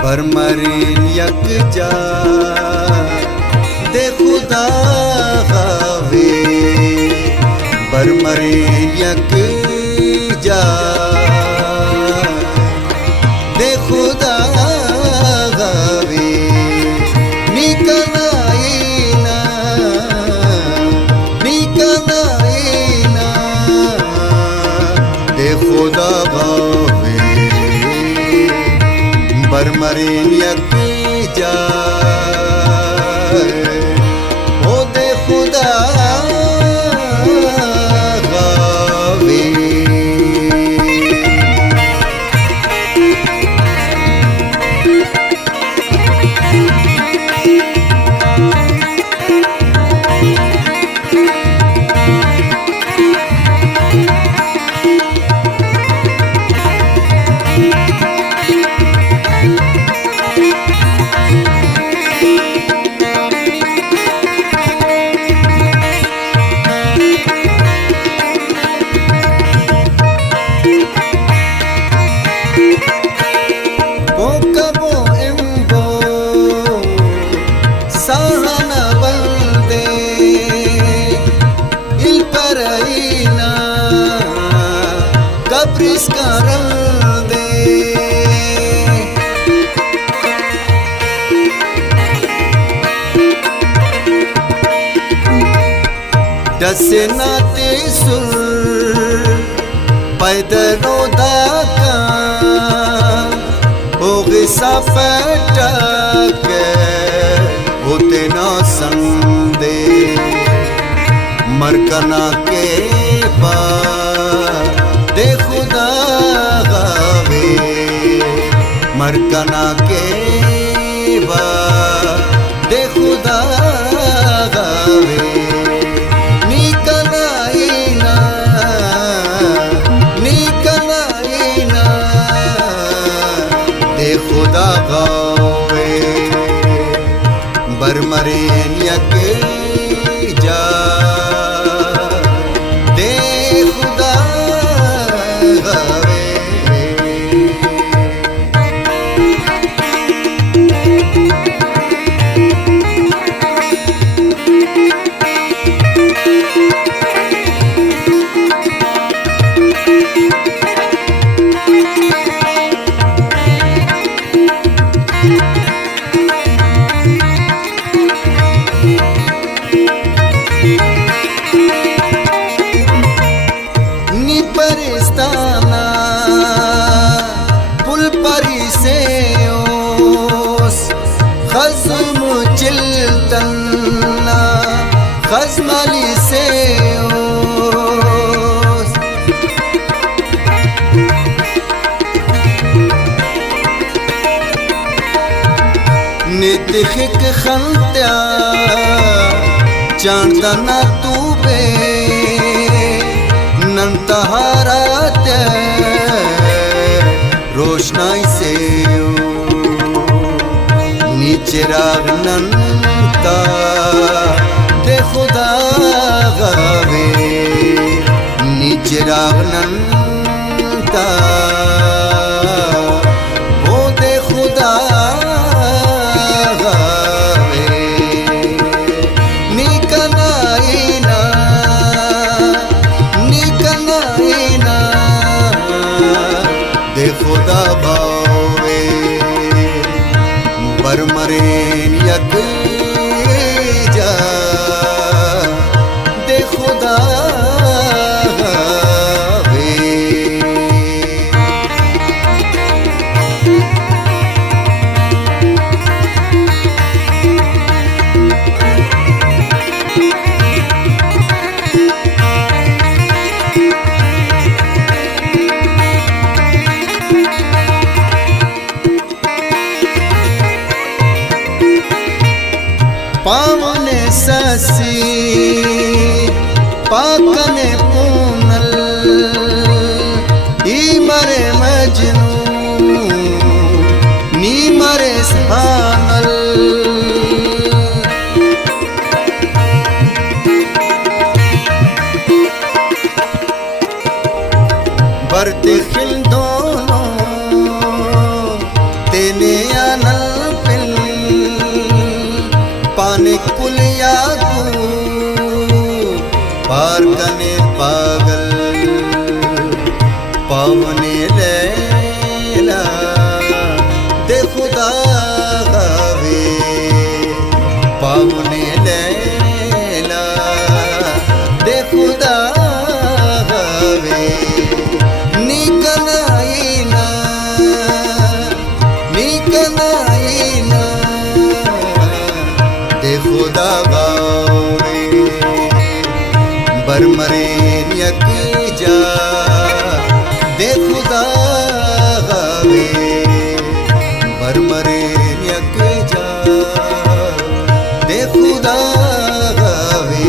भरमरीन यकजा दे खुदा गावे, भरमरीन यकजा दे खुदा गावे, निकलाइना दे खुदा गावे, भरमरीन यकजा ओ दे खुदा गावे। दसे नाते सुर पैदलो दाका हो गिसा पटक होते ना संदे मरकना के बाद दे खुदा गावे, मरकना के बाद दे खुदा गावे, खुदा गावे, भरमरीन यकजा दे खुदा गावे। खज़्म चिल्तना खज़्मली से ओस, नितखिक खंत्या चांदना तू बे नंतहारा ते रोशनाई से चिराग नंता दे खुदा गावे, चिराग नंता ओ दे खुदा गावे, निकनाइना दे खुदा गावे, भरमरीन यकजा दे खुदा गावे। पावने ससी पाकने पूनल ई मरे मजनू नी मरे सानल बरते खिल दोनों तेने आनल पिल पाने कुलिया पार कने पागल पावने लैला दे खुदा गावे पावने लैला दे खुदा गावे निकनाइना निकनाइना दे खुदा गावे बरमरे यक जा दे खुदा गावे बरमरे यक जा दे खुदा गावे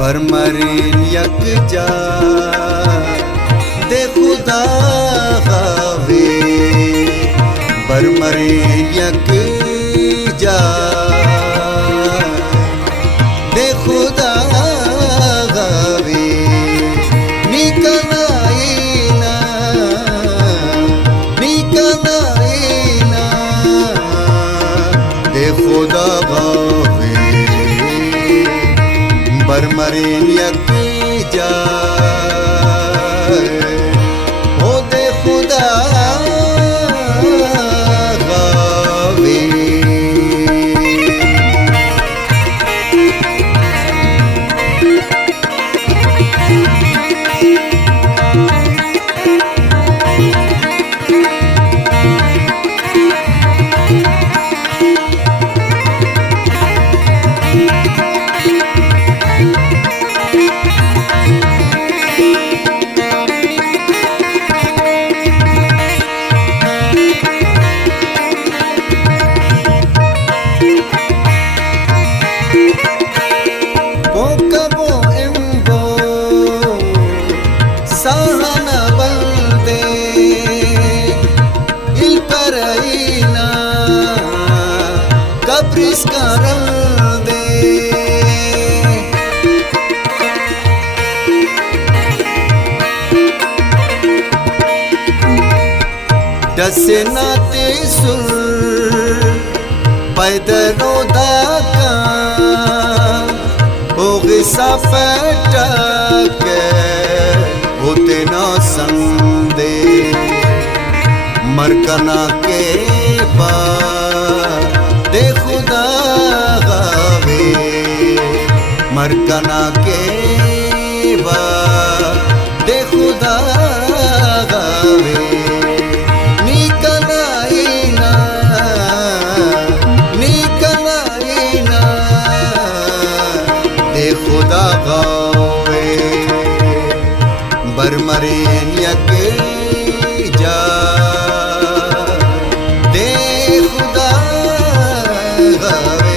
बरमरीन यक जा दे खुदा गावे बरमरीन यक जा दे खुदा गावे निकनाइना निकनाइना दे खुदा गावे बरमरीन यक जा ओ दे खुदा गावे दसे नाते सुर पैदलो दाका हो गिसा फटक होते ना संदे मरकना के बा दे खुदा गावे मरकना के बा दे खुदा गावे निकनाइना निकनाइना दे खुदा गावे बरमरीन यक जा दे खुदा गावे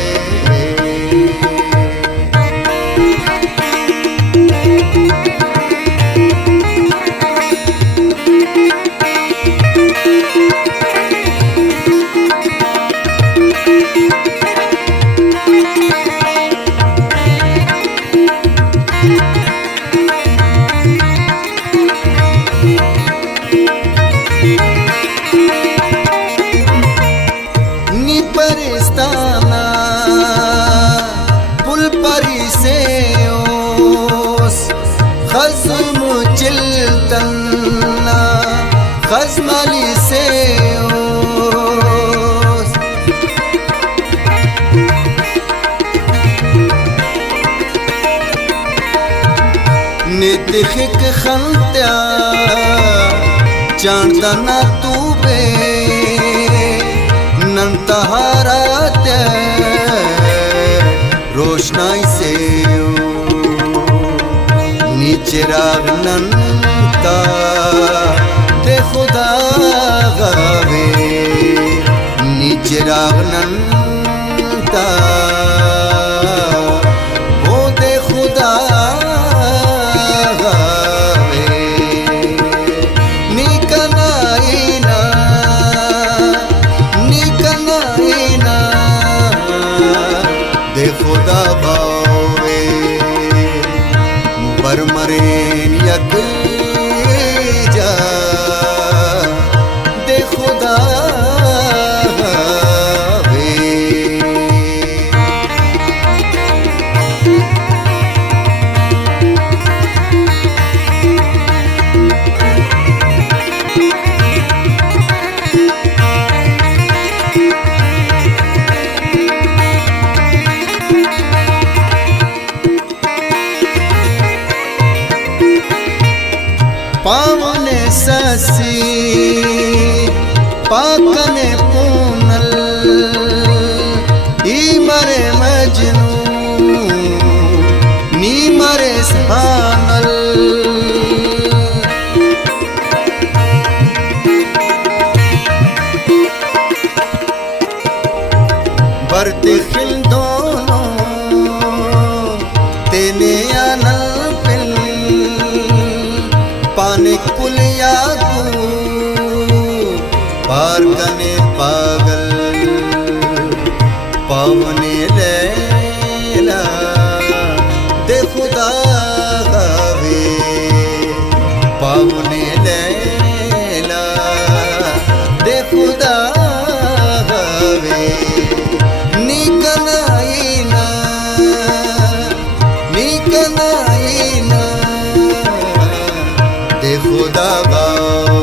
खजमली से नितिख खंत्या चांदना तू बे तहारात रोशनाई से नीचे रागनंता ते खुदा गावे नीचे रागनंता वो ते खुदा गावे निकनाइना निकनाइना दे खुदा गावे बरमरेन यक जा दे खुदा वे पावने ससी पाकने पूनल ई मरे मजनू नी मरे सानल बरते खिल दोनों तेने आनल पिल पाने कुलिया को पार कने पागल पावने लैला दे खुदा गावे पावने लैला दे खुदा गावे निकनाइना निकनाइना दे खुदा गावे